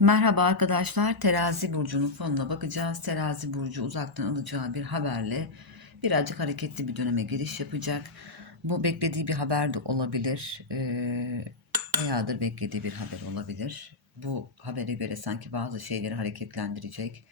Merhaba arkadaşlar. Terazi burcunun fonuna bakacağız. Terazi burcu uzaktan alacağı bir haberle birazcık hareketli bir döneme giriş yapacak. Bu beklediği bir haber de olabilir. Ee, bayağıdır beklediği bir haber olabilir. Bu habere göre sanki bazı şeyleri hareketlendirecek.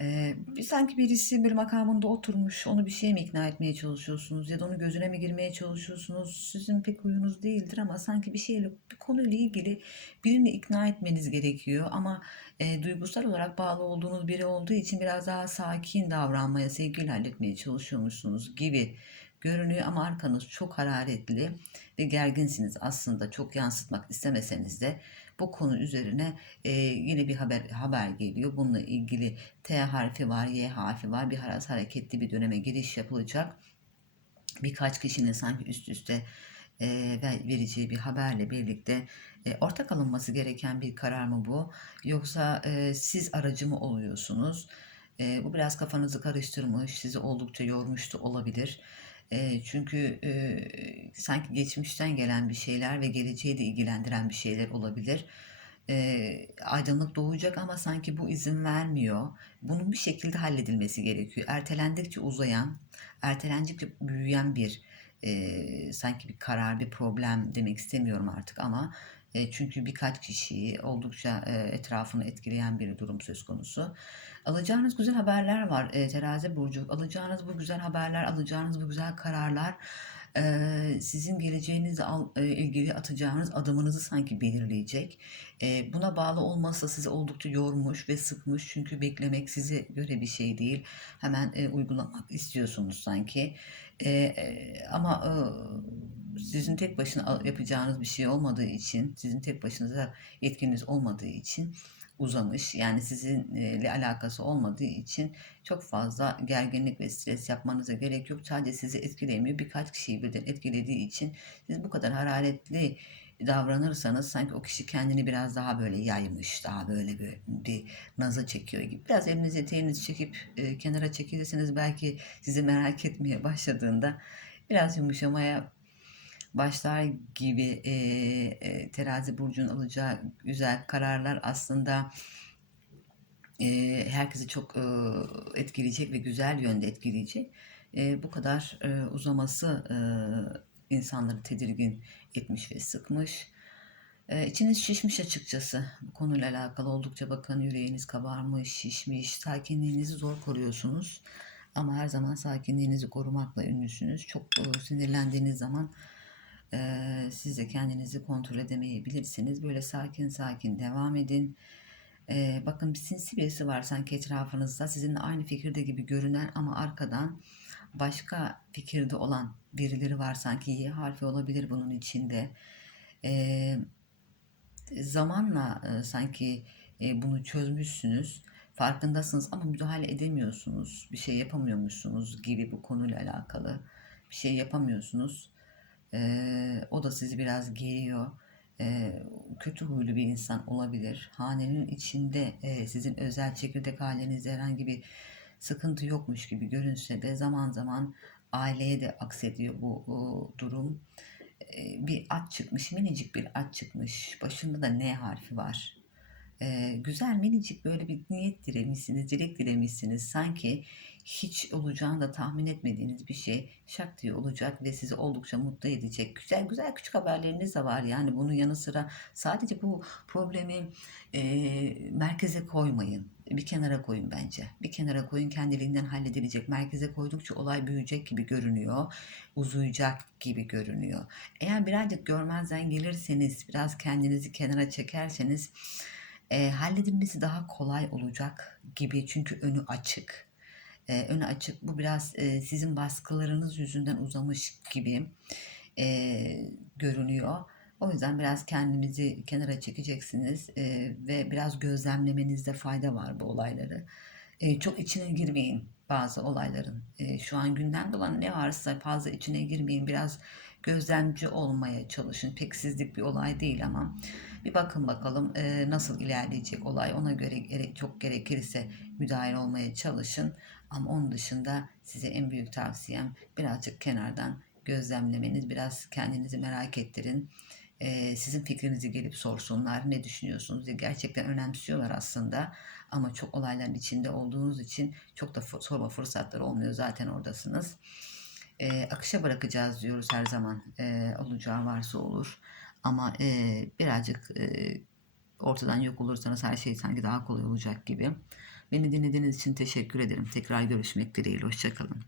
Ee, sanki birisi bir makamında oturmuş, onu bir şeye mi ikna etmeye çalışıyorsunuz ya da onun gözüne mi girmeye çalışıyorsunuz? Sizin pek huyunuz değildir ama sanki bir şeyle, bir konuyla ilgili birini ikna etmeniz gerekiyor. Ama e, duygusal olarak bağlı olduğunuz biri olduğu için biraz daha sakin davranmaya, sevgiyle halletmeye çalışıyormuşsunuz gibi görünüyor. Ama arkanız çok hararetli ve gerginsiniz aslında. Çok yansıtmak istemeseniz de bu konu üzerine e, yine bir haber haber geliyor. Bununla ilgili T harfi var, Y harfi var. Bir biraz hareketli bir döneme giriş yapılacak. Birkaç kişinin sanki üst üste e, ver- vereceği bir haberle birlikte e, ortak alınması gereken bir karar mı bu? Yoksa e, siz aracı mı oluyorsunuz? E, bu biraz kafanızı karıştırmış, sizi oldukça yormuş da olabilir. Çünkü e, sanki geçmişten gelen bir şeyler ve geleceği de ilgilendiren bir şeyler olabilir. E, aydınlık doğacak ama sanki bu izin vermiyor. Bunun bir şekilde halledilmesi gerekiyor. Ertelendikçe uzayan, ertelendikçe büyüyen bir e, sanki bir karar, bir problem demek istemiyorum artık ama e, çünkü birkaç kişiyi oldukça e, etrafını etkileyen bir durum söz konusu. Alacağınız güzel haberler var e, terazi burcu. Alacağınız bu güzel haberler, alacağınız bu güzel kararlar sizin geleceğinizle ilgili atacağınız adımınızı sanki belirleyecek. Buna bağlı olmazsa sizi oldukça yormuş ve sıkmış çünkü beklemek size göre bir şey değil. Hemen uygulamak istiyorsunuz sanki. Ama sizin tek başına yapacağınız bir şey olmadığı için, sizin tek başınıza yetkiniz olmadığı için uzamış. Yani sizinle alakası olmadığı için çok fazla gerginlik ve stres yapmanıza gerek yok. Sadece sizi etkilemiyor. Birkaç kişiyi birden etkilediği için siz bu kadar hararetli davranırsanız sanki o kişi kendini biraz daha böyle yaymış, daha böyle bir, bir naza çekiyor gibi. Biraz elinizi eteğinizi çekip e, kenara çekilirseniz belki sizi merak etmeye başladığında biraz yumuşamaya başlar gibi e, e, terazi burcunun alacağı güzel kararlar aslında e, herkesi çok e, etkileyecek ve güzel yönde etkileyecek. E, bu kadar e, uzaması e, insanları tedirgin etmiş ve sıkmış. E, içiniz şişmiş açıkçası. Bu konuyla alakalı oldukça bakın yüreğiniz kabarmış, şişmiş, sakinliğinizi zor koruyorsunuz. Ama her zaman sakinliğinizi korumakla ünlüsünüz. Çok e, sinirlendiğiniz zaman e, siz de kendinizi kontrol edemeyebilirsiniz. Böyle sakin sakin devam edin. E, bakın bir sinsi birisi var sanki etrafınızda. Sizinle aynı fikirde gibi görünen ama arkadan başka fikirde olan birileri var sanki. Y harfi olabilir bunun içinde. E, zamanla e, sanki e, bunu çözmüşsünüz. Farkındasınız ama müdahale edemiyorsunuz. Bir şey yapamıyormuşsunuz gibi bu konuyla alakalı. Bir şey yapamıyorsunuz. E, o da sizi biraz geriyor. E, kötü huylu bir insan olabilir. Hanenin içinde e, sizin özel çekirdek ailenizde herhangi bir sıkıntı yokmuş gibi görünse de zaman zaman aileye de aksediyor bu, bu durum e, bir at çıkmış, minicik bir at çıkmış. Başında da N harfi var. E, güzel minicik böyle bir niyet dilemişsiniz, dilek dilemişsiniz. Sanki hiç olacağını da tahmin etmediğiniz bir şey şak diye olacak ve sizi oldukça mutlu edecek. Güzel güzel küçük haberleriniz de var. Yani bunun yanı sıra sadece bu problemi e, merkeze koymayın. Bir kenara koyun bence. Bir kenara koyun kendiliğinden halledilecek. Merkeze koydukça olay büyüyecek gibi görünüyor. Uzayacak gibi görünüyor. Eğer birazcık görmezden gelirseniz, biraz kendinizi kenara çekerseniz e, halledilmesi daha kolay olacak gibi. Çünkü önü açık. E, önü açık. Bu biraz e, sizin baskılarınız yüzünden uzamış gibi e, görünüyor. O yüzden biraz kendinizi kenara çekeceksiniz e, ve biraz gözlemlemenizde fayda var bu olayları. E, çok içine girmeyin bazı olayların. E, şu an gündemde olan ne varsa fazla içine girmeyin. Biraz gözlemci olmaya çalışın. Pek sizlik bir olay değil ama bir bakın bakalım e, nasıl ilerleyecek olay. Ona göre gere- çok gerekirse müdahil olmaya çalışın. Ama onun dışında size en büyük tavsiyem birazcık kenardan gözlemlemeniz, biraz kendinizi merak ettirin. E, sizin fikrinizi gelip sorsunlar. Ne düşünüyorsunuz diye gerçekten önemsiyorlar aslında. Ama çok olayların içinde olduğunuz için çok da sorma fırsatları olmuyor. Zaten oradasınız. E, akışa bırakacağız diyoruz her zaman. E, olacağı varsa olur. Ama e, birazcık e, ortadan yok olursanız her şey sanki daha kolay olacak gibi. Beni dinlediğiniz için teşekkür ederim. Tekrar görüşmek dileğiyle. Hoşçakalın.